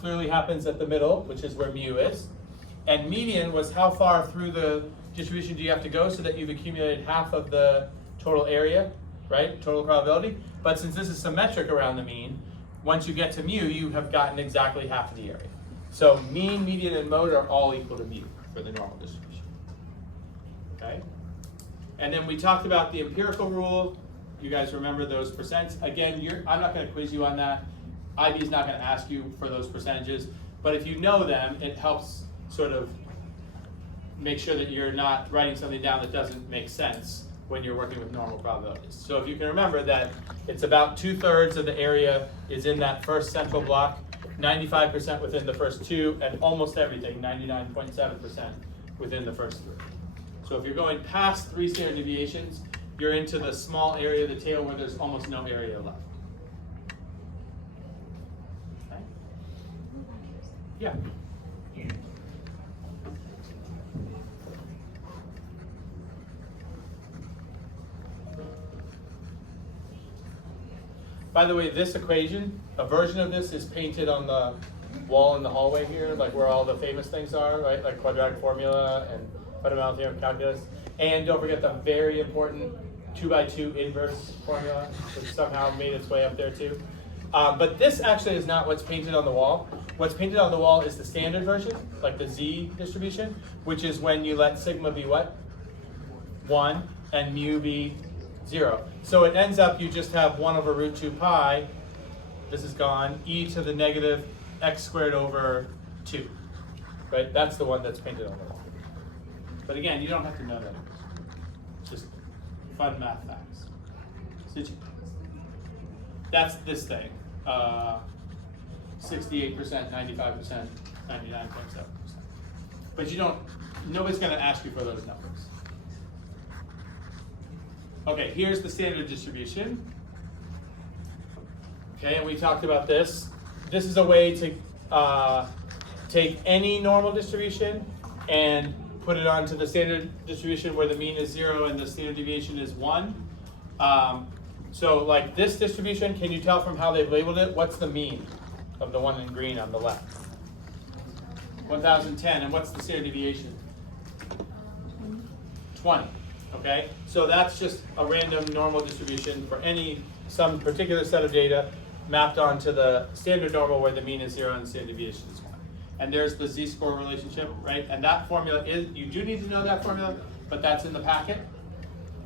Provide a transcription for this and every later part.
clearly happens at the middle, which is where mu is. And median was how far through the distribution do you have to go so that you've accumulated half of the total area, right? Total probability. But since this is symmetric around the mean, once you get to mu, you have gotten exactly half of the area. So mean, median, and mode are all equal to mu for the normal distribution. Okay? And then we talked about the empirical rule. You guys remember those percents. Again, I'm not going to quiz you on that. IB is not going to ask you for those percentages. But if you know them, it helps sort of make sure that you're not writing something down that doesn't make sense when you're working with normal probabilities. So if you can remember that it's about 2/3 of the area is in that first central block, 95% within the first two, and almost everything, 99.7% within the first three. So if you're going past 3 standard deviations, you're into the small area of the tail where there's almost no area left. Okay? Yeah. By the way, this equation, a version of this is painted on the wall in the hallway here, like where all the famous things are, right? Like quadratic formula and fundamental theorem of calculus. And don't forget the very important 2x2 inverse formula, which somehow made its way up there too. But this actually is not what's painted on the wall. What's painted on the wall is the standard version, like the z distribution, which is when you let sigma be what? 1 and mu be 0. So it ends up you just have 1 over root 2 pi, this is gone, e to the negative x squared over 2. Right? That's the one that's painted on the wall. But again, you don't have to know that. It's just fun math facts. That's this thing. 68%, 95%, 99.7%. But you don't, nobody's going to ask you for those numbers. Okay, here's the standard distribution. Okay, and we talked about this. This is a way to take any normal distribution and put it onto the standard distribution where the mean is 0 and the standard deviation is 1. So like this distribution, can you tell from how they've labeled it? What's the mean of the one in green on the left? 1010, and what's the standard deviation? 20. Okay, so that's just a random normal distribution for some particular set of data mapped onto the standard normal where the mean is 0 and the standard deviation is 1. And there's the z-score relationship, right? And that formula is, you do need to know that formula, but that's in the packet.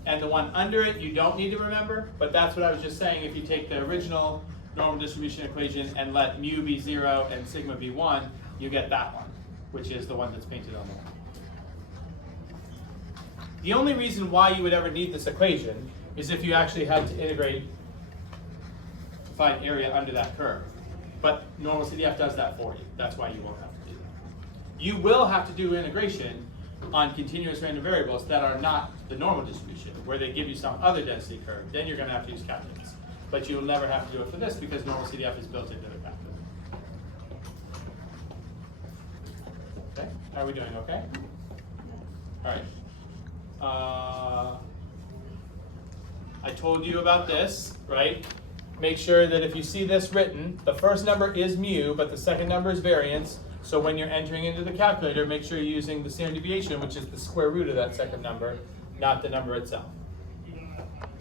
And the one under it, you don't need to remember, but that's what I was just saying. If you take the original normal distribution equation and let mu be 0 and sigma be 1, you get that one, which is the one that's painted on the wall. The only reason why you would ever need this equation is if you actually had to integrate to find area under that curve. But normal CDF does that for you. That's why you won't have to do that. You will have to do integration on continuous random variables that are not the normal distribution, where they give you some other density curve. Then you're going to have to use calculus. But you will never have to do it for this because normal CDF is built into the calculus. Okay, how are we doing? Okay? All right. I told you about this, right? Make sure that if you see this written, the first number is mu, but the second number is variance. So when you're entering into the calculator, make sure you're using the standard deviation, which is the square root of that second number, not the number itself.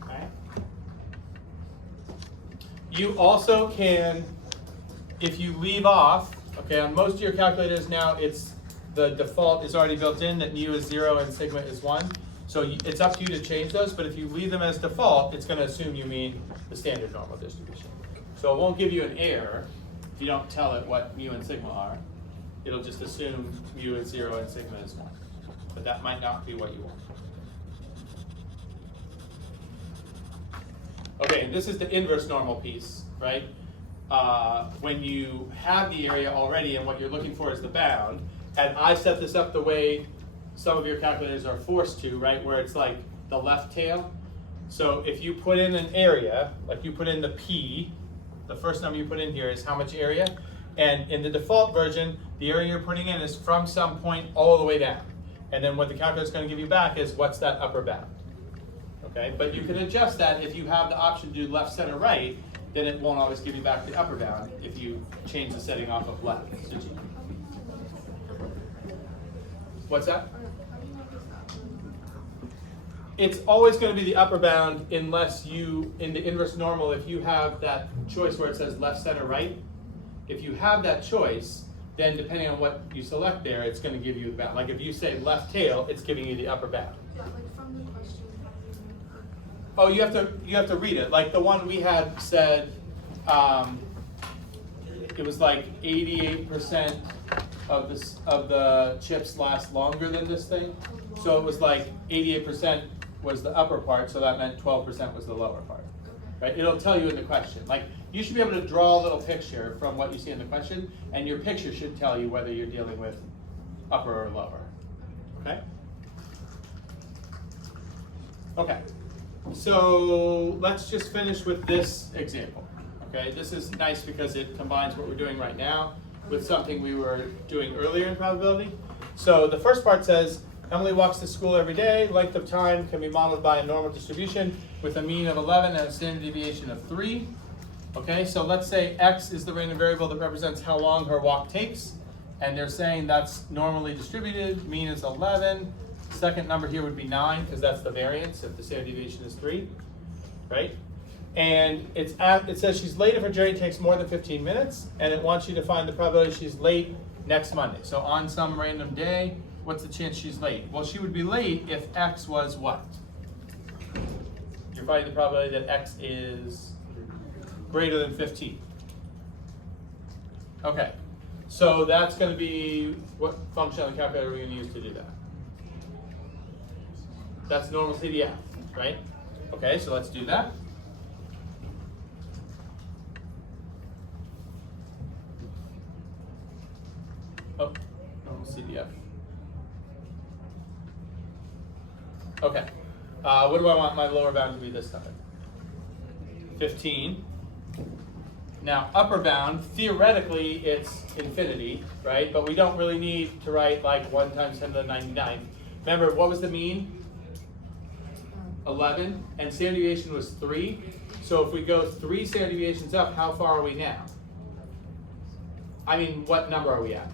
Okay? You also can, if you leave off, okay, on most of your calculators now, the default is already built in that mu is 0 and sigma is 1. So it's up to you to change those, but if you leave them as default, it's going to assume you mean the standard normal distribution. So it won't give you an error if you don't tell it what mu and sigma are. It'll just assume mu is 0 and sigma is 1. But that might not be what you want. Okay, and this is the inverse normal piece, right? When you have the area already and what you're looking for is the bound, and I set this up the way some of your calculators are forced to, right, where it's like the left tail. So if you put in an area, like you put in the P, the first number you put in here is how much area, and in the default version, the area you're putting in is from some point all the way down. And then what the calculator is going to give you back is what's that upper bound. Okay, but you can adjust that if you have the option to do left, center, right, then it won't always give you back the upper bound if you change the setting off of left. So what's that? It's always going to be the upper bound unless you, in the inverse normal, if you have that choice where it says left, center, right, if you have that choice, then depending on what you select there, it's going to give you the bound. Like if you say left tail, it's giving you the upper bound. Yeah, like from the question. Oh, you have to read it. Like the one we had said, it was like 88% of the chips last longer than this thing. So it was like 88% was the upper part, so that meant 12% was the lower part. Right? It'll tell you in the question. Like you should be able to draw a little picture from what you see in the question, and your picture should tell you whether you're dealing with upper or lower. Okay? Okay. So let's just finish with this example. Okay, this is nice because it combines what we're doing right now with something we were doing earlier in probability. So the first part says, Emily walks to school every day. Length of time can be modeled by a normal distribution with a mean of 11 and a standard deviation of 3. Okay, so let's say x is the random variable that represents how long her walk takes. And they're saying that's normally distributed. Mean is 11. Second number here would be 9 because that's the variance if the standard deviation is 3. Right? And it says she's late if her journey takes more than 15 minutes. And it wants you to find the probability she's late next Monday. So on some random day, what's the chance she's late? Well, she would be late if x was what? You're finding the probability that x is greater than 15. Okay, so that's going to be, what function on the calculator are we going to use to do that? That's normal CDF, right? Okay, so let's do that. Oh, normal CDF. Okay, what do I want my lower bound to be this time? 15. Now, upper bound, theoretically, it's infinity, right? But we don't really need to write like 1 times 10 to the 99. Remember, what was the mean? 11, and standard deviation was 3. So if we go 3 standard deviations up, how far are we now? I mean, what number are we at?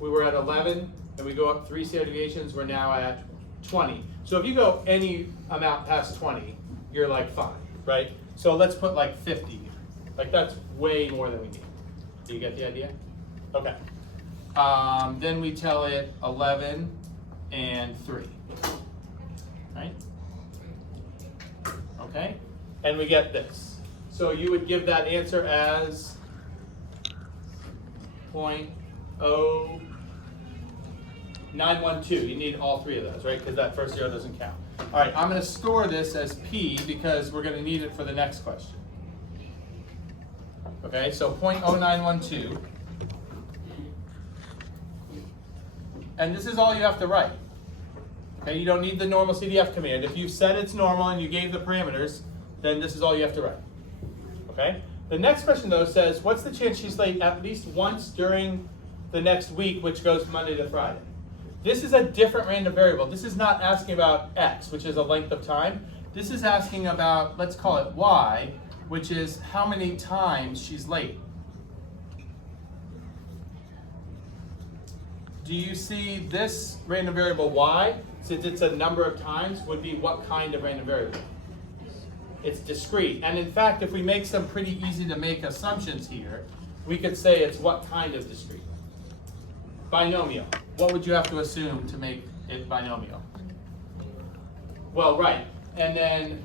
We were at 11, and we go up 3 standard deviations, we're now at 20. So if you go any amount past 20, you're like fine, right? So let's put like 50 here. Like that's way more than we need. Do you get the idea? Okay. Then we tell it 11 and 3. Right? Okay? And we get this. So you would give that answer as 0.0912. You need all 3 of those, right? Because that first 0 doesn't count. All right, I'm going to store this as P because we're going to need it for the next question. Okay, so 0.0912. And this is all you have to write. Okay, you don't need the normal CDF command. If you've said it's normal and you gave the parameters, then this is all you have to write. Okay? The next question, though, says, what's the chance she's late at least once during the next week, which goes Monday to Friday? This is a different random variable. This is not asking about x, which is a length of time. This is asking about, let's call it y, which is how many times she's late. Do you see this random variable y, since it's a number of times, would be what kind of random variable? It's discrete. And in fact, if we make some pretty easy to make assumptions here, we could say it's what kind of discrete? Binomial. What would you have to assume to make it binomial? Well, right. And then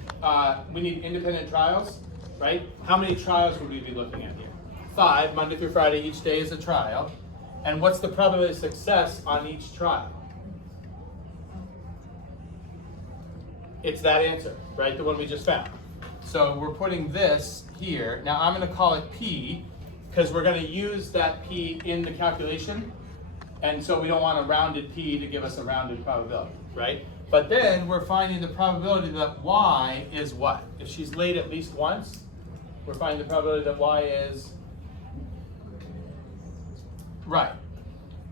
we need independent trials, right? How many trials would we be looking at here? 5, Monday through Friday, each day is a trial. And what's the probability of success on each trial? It's that answer, right? The one we just found. So we're putting this here. Now I'm going to call it P because we're going to use that P in the calculation. And so we don't want a rounded P to give us a rounded probability, right? But then we're finding the probability that Y is what? If she's late at least once, we're finding the probability that Y is right.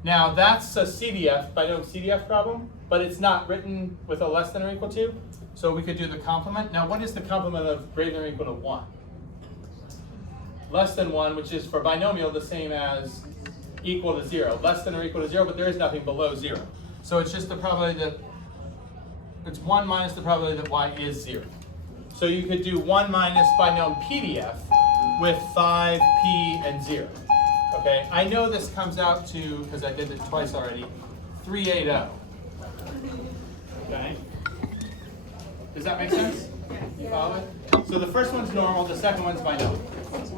Now that's a CDF, binomial CDF problem, but it's not written with a less than or equal to. So we could do the complement. Now what is the complement of greater than or equal to 1? Less than 1, which is for binomial the same as equal to 0. Less than or equal to 0, but there is nothing below 0. So it's just the probability that, it's 1 minus the probability that y is 0. So you could do 1 minus binom PDF with 5, p, and 0. Okay, I know this comes out to, because I did it twice already, 380. Okay? Does that make sense? You follow it? So the first one's normal, the second one's binomial.